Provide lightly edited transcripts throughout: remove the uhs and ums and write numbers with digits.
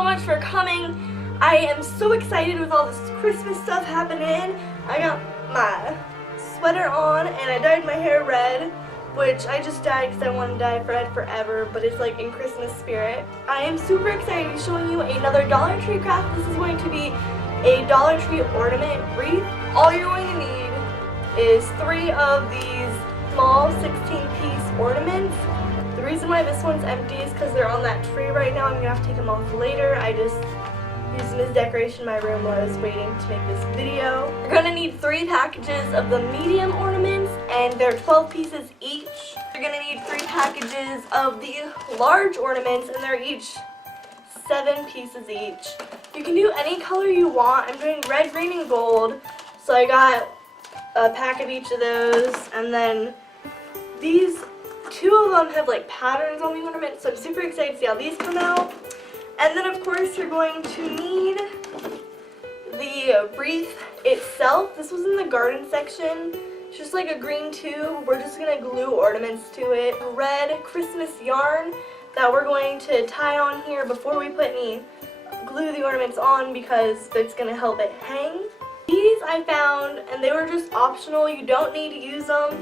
so much for coming. I am so excited with all this Christmas stuff happening. I got my sweater on and I dyed my hair red, which I just dyed because I want to dye red forever, but it's like in Christmas spirit. I am super excited to be showing you another Dollar Tree craft. This is going to be a Dollar Tree ornament wreath. All you're going to need is 3 of these small 16-piece ornaments. The reason why this one's empty is because they're on that tree right now. I'm going to have to take them off later. I just used them as decoration in my room while I was waiting to make this video. You're going to need 3 packages of the medium ornaments, and they're 12 pieces each. You're going to need 3 packages of the large ornaments, and they're each 7 pieces each. You can do any color you want. I'm doing red, green, and gold, so I got a pack of each of those, and then these 2 of them have like patterns on the ornament, so I'm super excited to see how these come out. And then of course you're going to need the wreath itself. This was in the garden section. It's just like a green tube. We're just going to glue ornaments to it. Red Christmas yarn that we're going to tie on here before we put any glue the ornaments on because it's going to help it hang. These I found and they were just optional. You don't need to use them.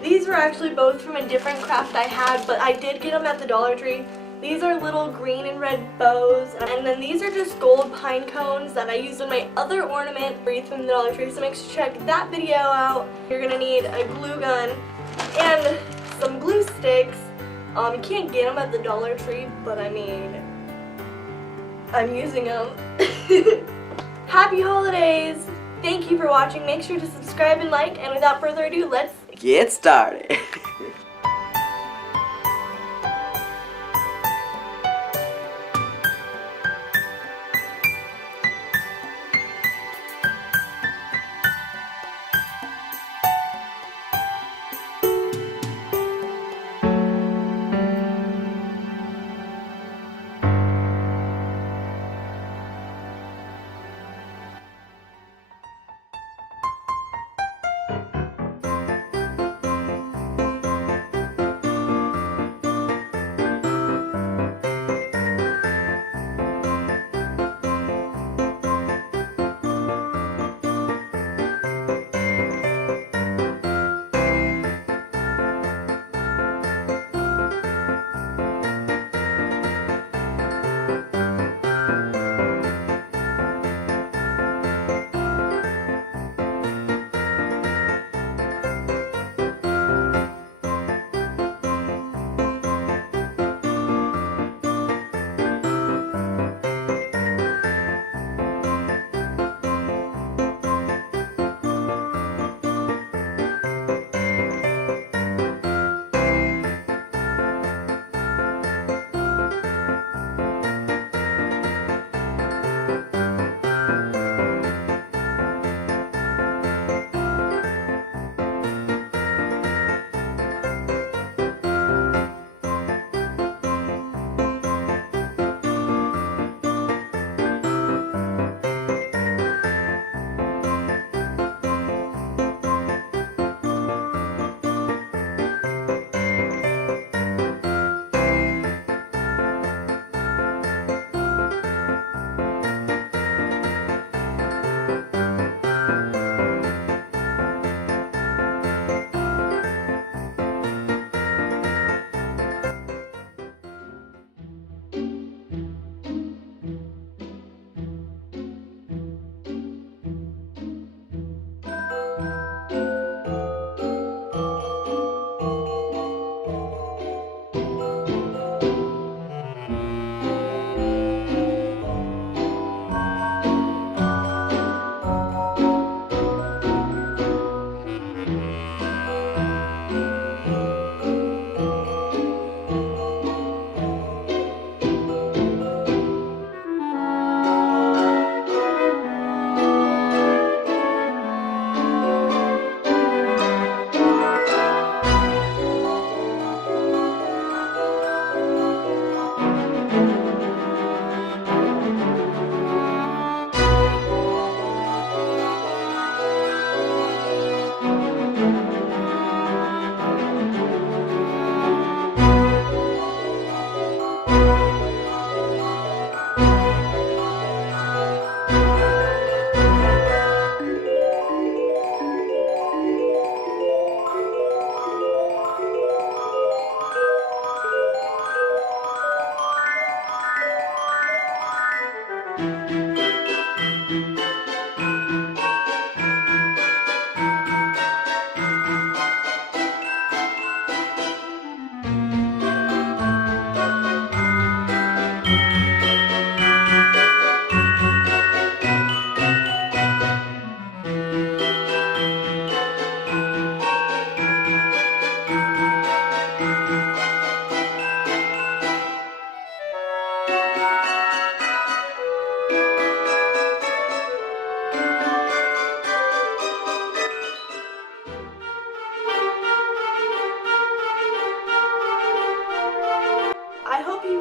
These were actually both from a different craft I had, but I did get them at the Dollar Tree. These are little green and red bows, and then these are just gold pine cones that I used in my other ornament wreath from the Dollar Tree, so make sure to check that video out. You're going to need a glue gun and some glue sticks. You can't get them at the Dollar Tree, but I mean, I'm using them. Happy holidays! Thank you for watching. Make sure to subscribe and like, and without further ado, let's get started.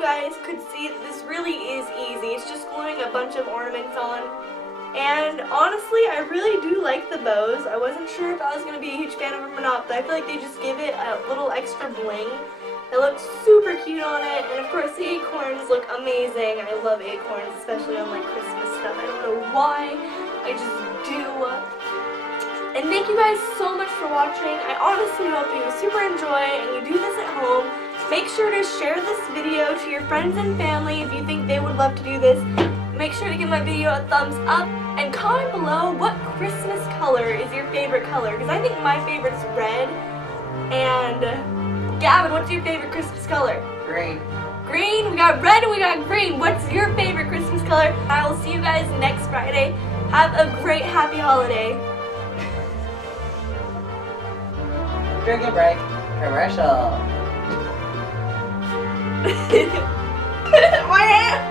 guys could see, this really is easy. It's just gluing a bunch of ornaments on. And honestly, I really do like the bows. I wasn't sure if I was going to be a huge fan of them or not, but I feel like they just give it a little extra bling. It looks super cute on it, and of course the acorns look amazing. I love acorns, especially on like Christmas stuff. I don't know why, I just do. And thank you guys so much for watching. I honestly hope you super enjoy and you do this at home. Make sure to share this video to your friends and family if you think they would love to do this. Make sure to give my video a thumbs up and comment below what Christmas color is your favorite color, because I think my favorite's red. And Gavin, what's your favorite Christmas color? Green. Green, we got red and we got green. What's your favorite Christmas color? I will see you guys next Friday. Have a great, happy holiday. Drinking break. Commercial. My hand!